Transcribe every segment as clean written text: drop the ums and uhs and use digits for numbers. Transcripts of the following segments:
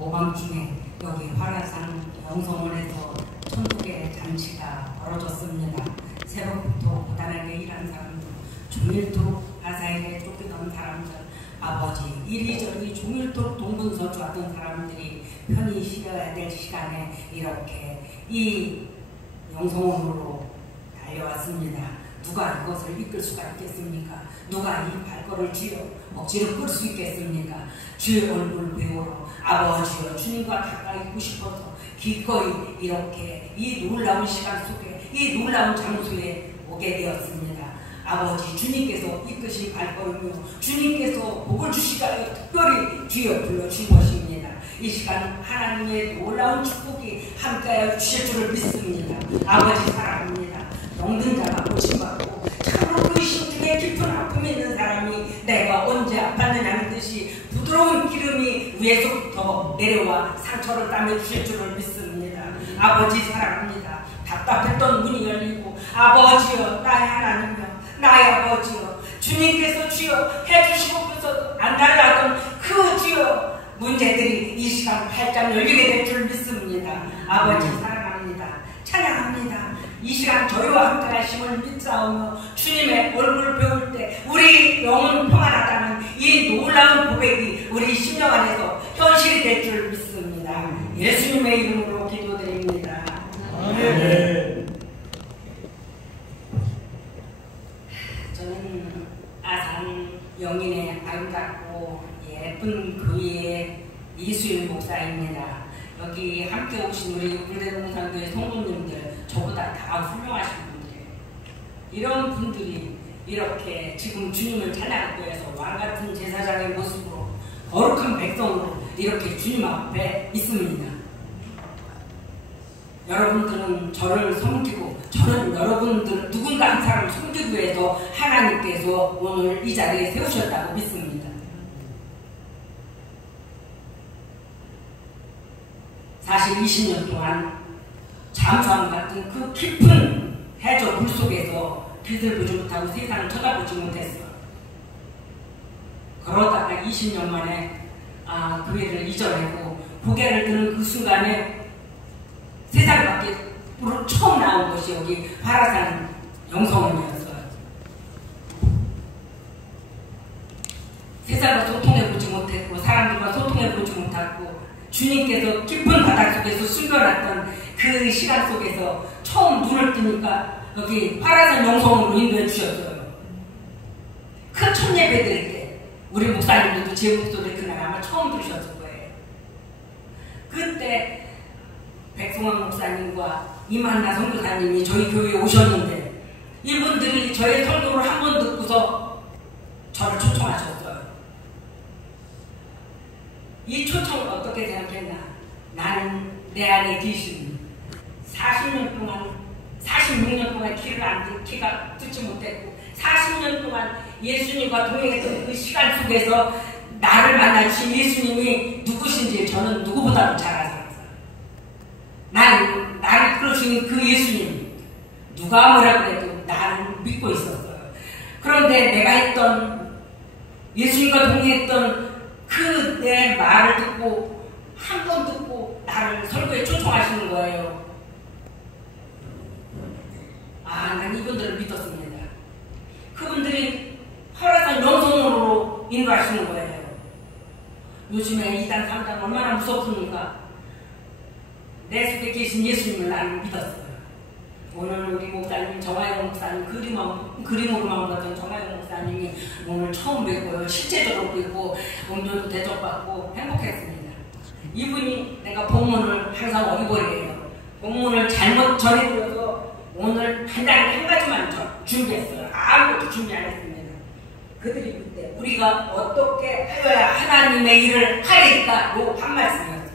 오밤중에 여기 화라산 영성원에서 천국의 잔치가 벌어졌습니다. 새벽부터 고단하게 일한 사람들, 종일토록 가사일에 쫓기던 사람들, 아버지 이리저리 종일토록 동분서주하던 사람들이 편히 쉬어야 될 시간에 이렇게 이 영성원으로 달려왔습니다. 누가 이것을 이끌 수가 있겠습니까? 누가 이 발걸음을 주여 억지로 끌 수 있겠습니까? 주의 얼굴 배우러 아버지여 주님과 가까이 있고 싶어서 기꺼이 이렇게 이 놀라운 시간 속에 이 놀라운 장소에 오게 되었습니다. 아버지 주님께서 이끄신 발걸음이요 주님께서 복을 주시가 특별히 주여 불러주신 것입니다. 이 시간 하나님의 놀라운 축복이 함께하여 주실 줄을 믿습니다. 아버지 사랑합니다. 병든 자가 고침받고 참으로 그 심중에 깊은 아픔이 있는 사람이 내가 언제 아팠느냐는 듯이 부드러운 기름이 위에서부터 내려와 상처를 땀해주실 줄을 믿습니다. 아버지 사랑합니다. 답답했던 문이 열리고 아버지여 나의 하나님이여 나의 아버지여 주님께서 주여 해주시고서도 안달나던 그 주여 문제들이 이 시간 활짝 열리게 될 줄 믿습니다. 아버지 사랑합니다. 찬양합니다. 이 시간 저희와 함께 하심을 믿사오며 주님의 얼굴을 배울 때 우리 영은 평안하다는 이 놀라운 고백이 우리 심령 안에서 현실이 될 줄 믿습니다. 예수님의 이름으로 기도드립니다. 아멘. 저는 아산 영인의 아름답고 예쁜 교회의 이수일 목사입니다. 여기 함께 오신 우리 불대동산교회 성도님들 저보다 다 훌륭하신 분들이에요. 이런 분들이 이렇게 지금 주님을 찬양하기 위해서 왕같은 제사장의 모습으로 거룩한 백성으로 이렇게 주님 앞에 있습니다. 여러분들은 저를 섬기고 저는 여러분들 누군가 한 사람을 섬기기 위해서 하나님께서 오늘 이 자리에 세우셨다고 믿습니다. 사실 20년 동안 잠수함 같은 그 깊은 해저 물 속에서 빛을 보지 못하고 세상을 쳐다보지 못했어요. 그러다가 20년 만에 교회를 이전하고 고개를 드는 그 순간에 세상 밖으로 처음 나온 것이 여기 화라산 영성원이었어요. 세상과 소통해보지 못했고 사람들과 소통해보지 못했고 주님께서 깊은 바다 속에서 숨겨놨던 그 시간 속에서 처음 눈을 뜨니까 여기 화라산 영성으로 인도해 주셨어요. 큰 첫 예배 드릴 때 우리 목사님들도 제 목소리 그날 아마 처음 들으셨을 거예요. 그때 백성환 목사님과 이만나 선교사님이 저희 교회에 오셨는데 이분들이 저의 설교를 한 번 듣고서 저를 초청하셨어요. 이 초청을 어떻게 생각했나? 나는 내 안에 계신 40년 동안 46년 동안 키가 듣지 못했고 40년 동안 예수님과 동행했던 그 시간 속에서 나를 만나주신 예수님이 누구신지 저는 누구보다도 잘 알았어요. 나를 끌어주신 그 예수님 누가 뭐라 그래도 나를 믿고 있었어요. 그런데 내가 했던 예수님과 동행했던 그 내 말을 듣고 한 번 듣고 나를 설교에 초청하시는 거예요. 난 이분들을 믿었습니다. 그분들이 화라산 영성으로 인도하시는 거예요. 요즘에 2단 3단 얼마나 무섭습니까? 내 속에 계신 예수님을 나는 믿었어요. 오늘 우리 목사님 정화영 목사님 그림으로만 보던 정화영 목사님이 오늘 처음 뵙고요. 실제적으로 뵙고 음료도 대접받고 행복했습니다. 이분이 내가 본문을 항상 어리버리해요. 본문을 잘못 전해드려서 오늘 한 가지만 준비했어요. 아무것도 준비 안 했습니다. 그들이 그때 우리가 어떻게 하여야 하나님의 일을 하리까? 요 한 말씀이었어요.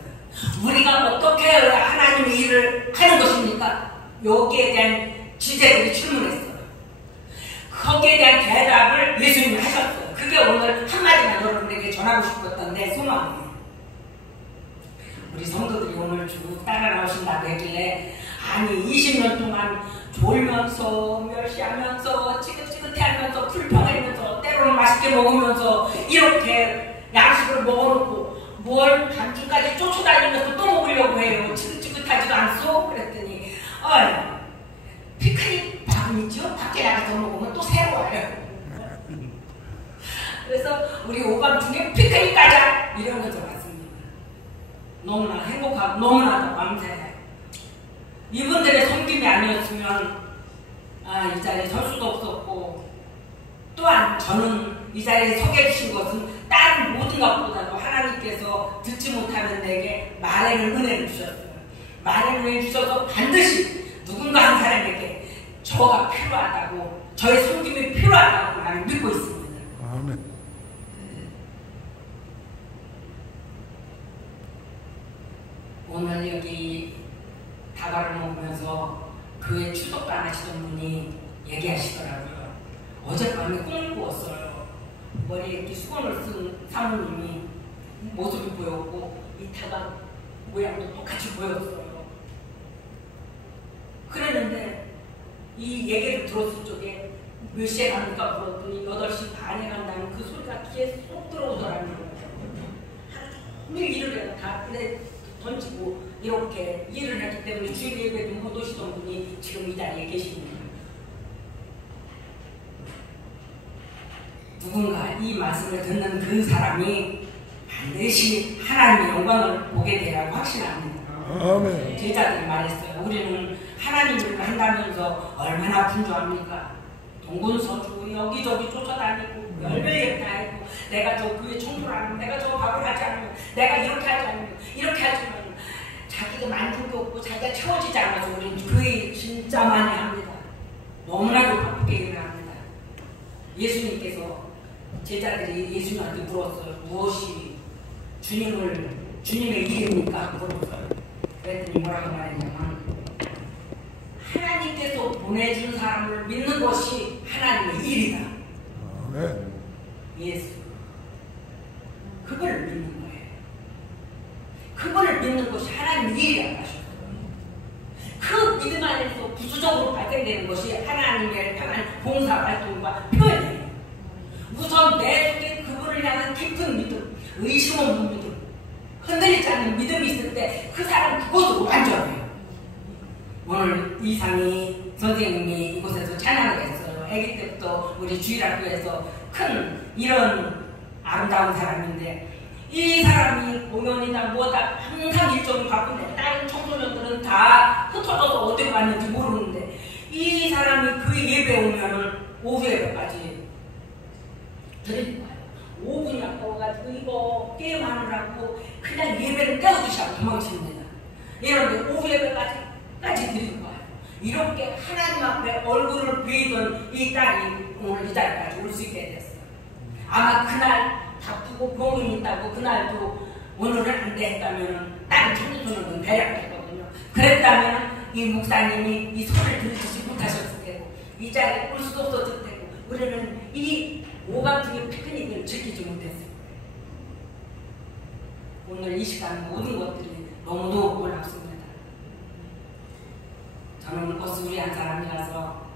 우리가 어떻게 해야 하나님의 일을 하는 것입니까? 여기에 대한 지제들이 질문했어요. 거기에 대한 대답을 예수님이 하셨어요. 그게 오늘 한마디만 여러분에게 전하고 싶었던 내 소망이에요. 우리 성도들이 오늘 쭉 따라 나오신다고 했길래 20년 동안 졸면서 멸시하면서 지긋지긋해하면서 불평하면서 때로는 맛있게 먹으면서 이렇게 양식을 먹어놓고 뭘 밤중까지 쫓아다니면서 또 먹으려고 해요. 지긋지긋하지도 않소? 그랬더니 피크닉 밥이죠? 밖에 나가서 먹으면 또 새로워요. 그래서 우리 오밤중에 피크닉 가자! 이런 거 좋았습니다. 너무나 행복하고 너무나도 감사해요. 이분들의 섬김이 아니었으면 이 자리에 설 수도 없었고, 또한 저는 이 자리에 서게 주신 것은 다른 모든 것보다도 하나님께서 듣지 못하는 내게 말하는 은혜를 주셨어요. 말하는 은혜를 주셔서 반드시 누군가 한 사람에게 저가 필요하다고, 저의 섬김이 필요하다고 나는 믿고 있습니다. 아멘. 오늘 여기 다발을 먹으면서 교회 추석도 안 하시던 분이 얘기하시더라고요. 어젯밤에 꿈을 꾸었어요. 머리에 이렇게 수건을 쓴 사모님이 모습이 보였고 이 다발 모양도 똑같이 보였어요. 그랬는데 이 얘기를 들었을 적에 몇 시에 갑니까? 물었더니 8시 반에 간다는 그 소리가 귀에 쏙 들어오더라고요. 하루 종일 일을 해요. 다 던지고 이렇게 일을 했기 때문에 주일 예배도 못 오시던 분이 지금 이 자리에 계십니다. 누군가 이 말씀을 듣는 그 사람이 반드시 하나님의 영광을 보게 되라고 확신합니다. 아멘. 제자들이 말했어요. 우리는 하나님을 한다면서 얼마나 분주합니까? 동분서주 여기저기 쫓아다니고 열매를 다 했고, 내가 저 교회 청소를 하면, 내가 저 밥을 하지 않으면, 내가 이렇게 하지 않으면, 이렇게 하지만 자기가 만족이 없고 자기가 채워지지 않아서 우리는 교회 진짜 많이 합니다. 너무나도 바쁘게 일을 합니다. 예수님께서 제자들이 예수님한테 물었어요. 무엇이 주님의 일입니까? 물었어요. 그랬더니 뭐라고 말했냐면, 하나님께서 보내준 사람을 믿는 것이 하나님의 일이다. 아멘. 예수. 그거를 믿는 거예요. 그거를 믿는 것이 하나님의 일이라고 하셨어요. 그 믿음 안에서 부수적으로 발생되는 것이 하나님의 향한 봉사 활동과 표현이에요. 우선 내 속에 그분을 향한 깊은 믿음, 의심 없는 믿음, 흔들리지 않는 믿음이 있을 때 그 사람 그것으로 완전해요. 오늘 이상희 선생님이 이곳에서 찬양을 했어요. 아기 때부터 우리 주일학교에서 큰 이런 아름다운 사람인데, 이 사람이 공연이나 뭐다 항상 일정이 바쁜데 다른 청소년들은 다 흩어져서 어디로 갔는지 모르는데, 이 사람이 그 예배 오면은 오후 예배까지 드리는 거예요. 5분이 아까워가지고 이거 게임하느라고 그냥 예배를 깨우듯이 하고 도망칩니다. 이런데 오후 예배까지 드리는 거예요. 이렇게 하나님 앞에 얼굴을 비던 이 딸이 오늘 이 자리까지 올 수 있게 됐어요. 아마 그날 바쁘고 병이 있다고 그날도 오늘은 안 돼 했다면 다른 청소년은 배려했거든요. 그랬다면 이 목사님이 이 소리를 들으시지 못하셨을 테고 이 자리에 올 수도 없었을 테고 우리는 이 오밤중에 피크닉을 즐기지 못했을 거예요. 오늘 이 시간 모든 것들이 너무도 놀랍습니다. 저는 어수리한 사람이라서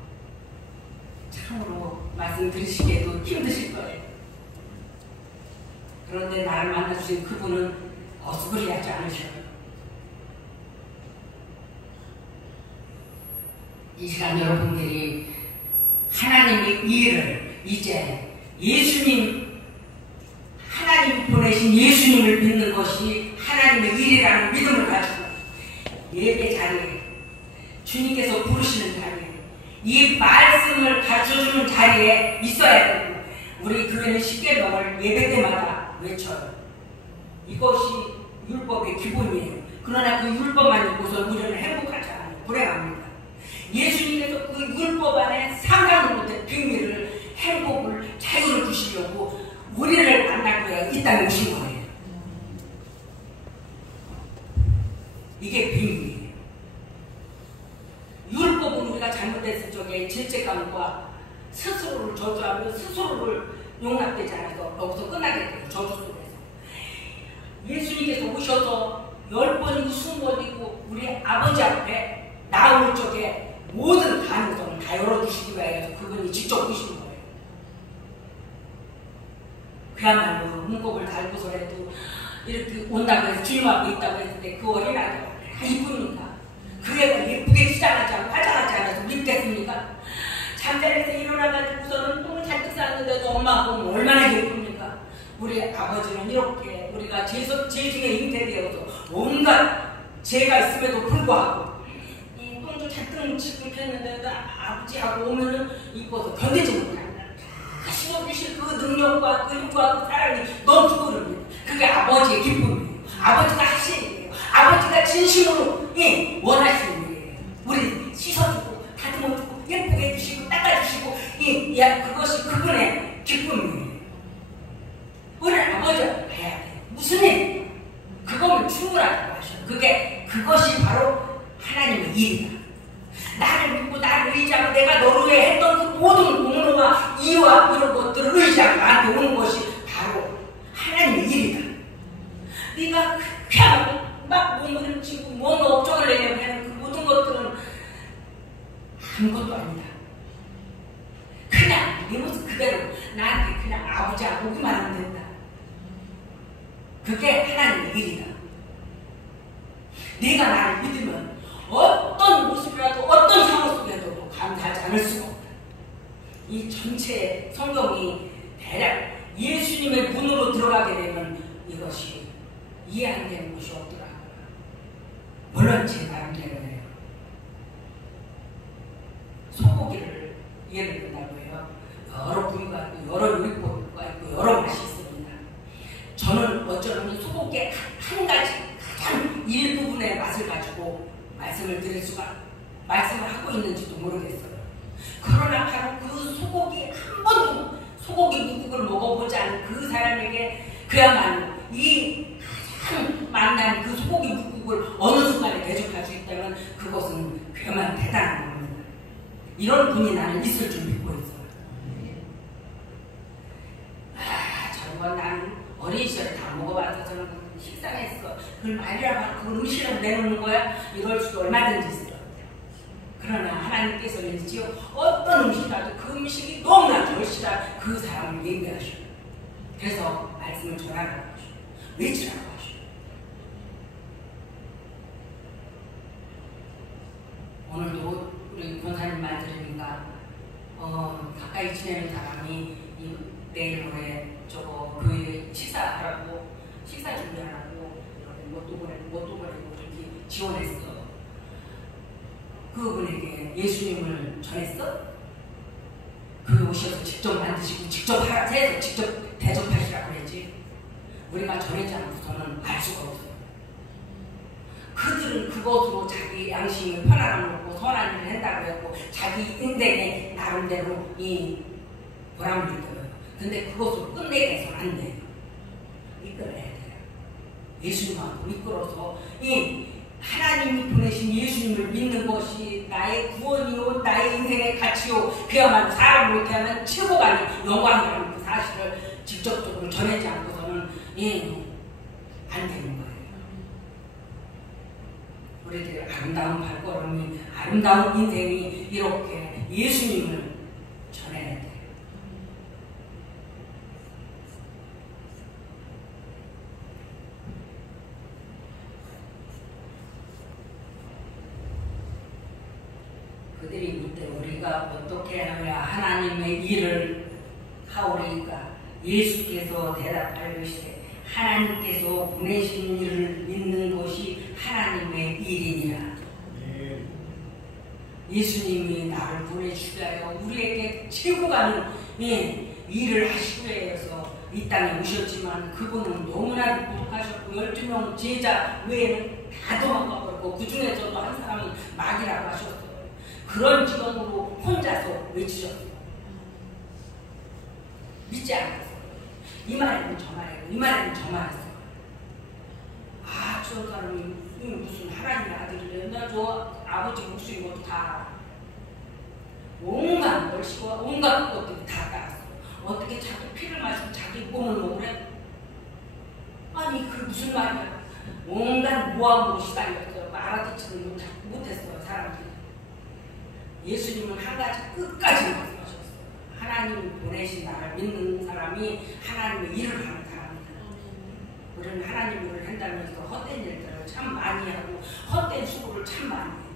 참으로 말씀 들으시기에도 힘드실 거예요. 그런데 나를 만나주신 그분은 어수리하지 않으셔요. 이 시간 여러분들이 하나님의 일을 이제 하나님이 보내신 예수님을 믿는 것이 하나님의 일이라는 믿음을 가지고 예배 자리에, 주님께서 부르시는 자리에, 이 말씀을 가르쳐주는 자리에 있어야 되고, 우리 교회는 10계명을 예배 때마다 외쳐요. 이것이 율법의 기본이에요. 그러나 그 율법만 있고서 우리는 행복하지 않아요. 불행합니다. 예수님께서 그 율법 안에 상상을 못해 비밀을, 행복을, 자유를 주시려고 우리를 만나기 위해 이 땅에 오신 거예요. 이게 비밀이에요. 율법은 우리가 잘못했을 적에 죄책감과 스스로를 저주하며 스스로를 용납되지 않아서 여기서 끝나게 돼요. 저주 속에서. 예수님께서 오셔서 10번이고 20번이고 우리 아버지 앞에 나올 적에 모든 가능성을 다 열어주시기 위하여 그분이 직접 오신 거예요. 그야말로 문법을 달고서라도 이렇게 온다고 해서 주님하고 있다고 했을 때 그 어린아이가 다 이쁩니까? 그 애가 예쁘게 치장하지 않고 화장하지 않아서 밉겠습니까? 잠자리에서 일어나가지고서는 똥을 잔뜩 쌌는데도 엄마가 보면 얼마나 예쁩니까? 우리 아버지는 이렇게 우리가 죄중에 잉태되어서 온갖 죄가 있음에도 불구하고 이 똥도 잔뜩 치고 했는데도 아버지하고 오면은 이뻐서 견디지 못한다. 신어주실 그 능력과 그 힘과 그 사랑이 넘치고 그럽니다. 그게 아버지의 기쁨이에요. 아버지가 하시는 일이에요. 아버지가 진심으로 원하시는 일이에요. 우리 씻어주고 다듬어주고 예쁘게 해주시고 닦아주시고 그것이 그분의 기쁨이에요. 우리는 아버지가 해야 돼요. 무슨 일? 그거를 충분하다고 하셔요. 그것이 바로 하나님의 일이다. 나를 믿고 나를 의지하고 내가 너를 위해 했던 그 모든 공로와 이유와 이런 것들을 의지하고 나한테 오는 것이 바로 하나님의 일이다. 네가 그냥 막 몸을 치고 뭔가 걱정을 내려고 하는 그 모든 것들은 아무것도 아니다. 그냥 네 모습 그대로 나한테 그냥 아버지하고 오기만 하면 된다. 그게 하나님의 일이다. 네가 나를 믿으면 어떤 모습이라도 어떤 상황 속에서도 감사하지 않을 수가 없다. 이 전체 성경이 대략 예수님의 문으로 들어가게 되면 이것이 이해 안 되는 것이 없더라고요. 물론 제 나름대로예요. 소고기를 예를 든다고 해요. 여러 부위가 있고 여러 요리법가 있고 여러 맛이 있습니다. 저는 어쩌면 소고기의 한 가지 가장 일부분의 맛을 가지고 말씀을 하고 있는지도 모르겠어요. 그러나 바로 그 소고기 한 번도 소고기 묵국을 먹어보지 않은 그 사람에게 그야말로 이 가장 만난 그 소고기 묵국을 어느 순간에 대접할 수 있다면 그것은 그야말로 대단한 겁니다. 이런 분이 나는 있을 줄 믿고 있어요. 저런 건 나는 어린 시절에 다 먹어봐서 저는 식상했어. 그걸 말이라고 하고 그걸 음식이라고 내놓는 거야? 이럴 수도 얼마든지 있어. 그러나 하나님께서는지요 어떤 음식이라도 그 음식이 너무나 절실한 그 사람을 예비하셔. 그래서 말씀을 전하라고 하셔. 외치라고 하셔. 오늘도 우리 권사님 말 들으니까 가까이 지내는 사람이 내일 모레 저거 교회 식사하라고 식사 준비하라고 뭣도 보내고 이렇게 지원했어. 그분에게 예수님을 전했어? 그 오셔서 직접 만드시고 직접 해서 직접 대접하시라고 그랬지. 우리가 전하지 않고서는 알 수가 없어요. 그들은 그것으로 자기 양심을 편안함을 놓고 선한 일을 한다고 했고 자기 인생에 나름대로 이 보람을 느껴요. 근데 그것으로 끝내게 해서는 안 돼요. 이끌어야 돼요. 예수님하고 이끌어서 하나님이 보내신 예수님을 믿는 것이 나의 구원이요 나의 인생의 가치요 그야말로 사람을 이렇게 하면 최고가 아닌 영광이라는 그 사실을 직접적으로 전하지 않고서는 안 되는 거예요. 우리들의 아름다운 발걸음이 아름다운 인생이 이렇게 예수님을 전해야 돼요. 그들이 묻되 우리가 어떻게 하여야 하나님의 일을 하오리까? 예수께서 대답하시되 하나님께서 보내신 일을 믿는 것이 하나님의 일이니라. 예수님이 나를 보내주기 위하여 우리에게 최고가는 일을 하시기 위해서 이 땅에 오셨지만 그분은 너무나 부족하셨고 12명 제자 외에는 다 도망가버렸고 그 중에서도 한 사람은 마귀라고 하셨어요. 그런 직원으로 혼자서 외치셨어요. 믿지 않았어요. 이 말에는 저 말이고 이 말에는 저 말했어요. 아, 저 사람이 무슨 하나님의 아들이래. 나 저 아버지 목소리 것도 다 알아. 온갖 멀씨와 온갖 것들이 다 따랐어. 어떻게 자기 피를 마시고 자기 몸을 먹으래? 아니 그 무슨 말이야. 온갖 모함으로 시달렸어요. 알아듣지를 못했어요 사람들이. 예수님은 한 가지 끝까지 말씀하셨어요. 하나님 보내신 나를 믿는 사람이 하나님의 일을 하는 사람이다. 우리는 하나님을 한다면서 헛된 일들을 참 많이 하고 헛된 수고를 참 많이 해요.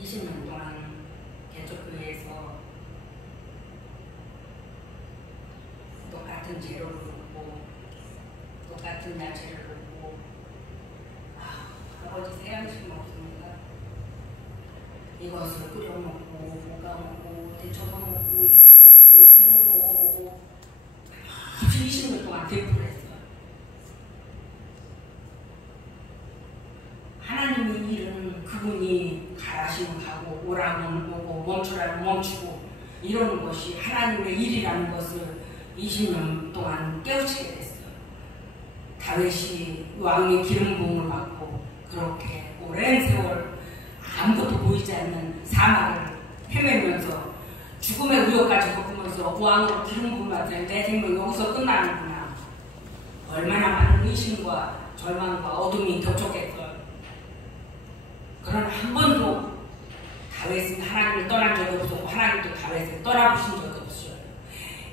(20년) 동안 개척교회에서 똑같은 재료를 넣고 똑같은 야채를 넣고 아버지 세양식 먹습니다. 이것을 끓여 먹고 볶아 먹고 데쳐서 먹고 익혀 먹고 생으로 먹어보고 20년 동안 대부를 했어요. 하나님의 일은 그분이 가라시면 가고 오라면 오고 멈추라면 멈추고 이러는 것이 하나님의 일이라는 것을 20년 동안 깨우치게 됐어요. 다윗이 왕의 기름 부음을 받고 그렇게 오랜 세월 아무것도 보이지 않는 사막을 헤매면서 죽음의 위협까지 겪으면서 왕으로 기름 부음을 받을 내 생명 여기서 끝나는구나. 얼마나 많은 의심과 절망과 어둠이 겹쳤겠어요. 그러나 한 번도 다윗은 하나님을 떠난 적이 없었고 하나님도 다윗을 떠나보신 적이 없어요.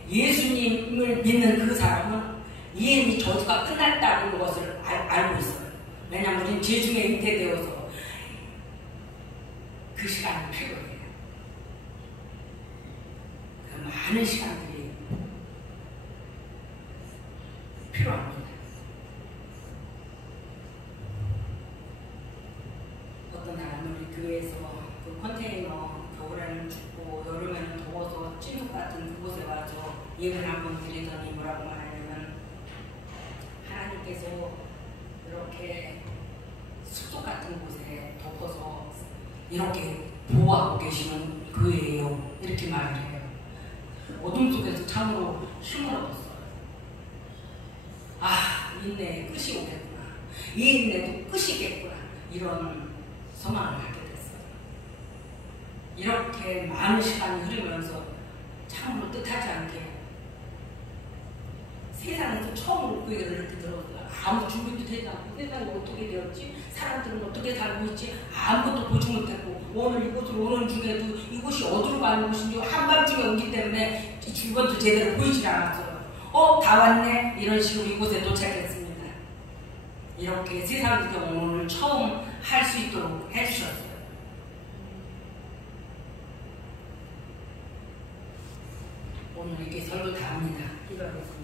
예수님을 믿는 그 사람은 이미 저주가 끝났다는 것을 알고 있어요. 왜냐하면 우리는 죄중에 잉태되어서 그 시간이 필요해요. 그 많은 시간들이 필요합니다. 어떤 날은 우리 교회에서 그 컨테이너 겨울에는 춥고 여름에는 더워서 찐국 같은 그곳에 와서 예배를 한번 드리더니 뭐라고 말하냐면 하나님께서 이렇게 숲속 같은 곳에 덮어서 이렇게 보호하고 계시는 교회예요. 이렇게 말을 해요. 어둠 속에서 참으로 힘을 얻었어요. 아, 인내의 끝이 오겠구나. 이 인내도 끝이겠구나. 이런 소망을 갖게 됐어요. 이렇게 많은 시간이 흐르면서 참으로 뜻하지 않게 세상에서 처음으로 그 얘기를 이렇게 들었어요. 아무 준비도 되지 않고 세상이 어떻게 되었지? 사람들은 어떻게 살고 있지? 아무것도 보지 못했고 오늘 이곳을 오는 중에도 이곳이 어디로 가는 곳인지 한밤중에 오기 때문에 주변도 제대로 보이지 않았어요. 다 왔네? 이런 식으로 이곳에 도착했습니다. 이렇게 세상 구경을 처음 할 수 있도록 해주셨어요. 오늘 이렇게 설교 다 합니다. 기도하겠습니다.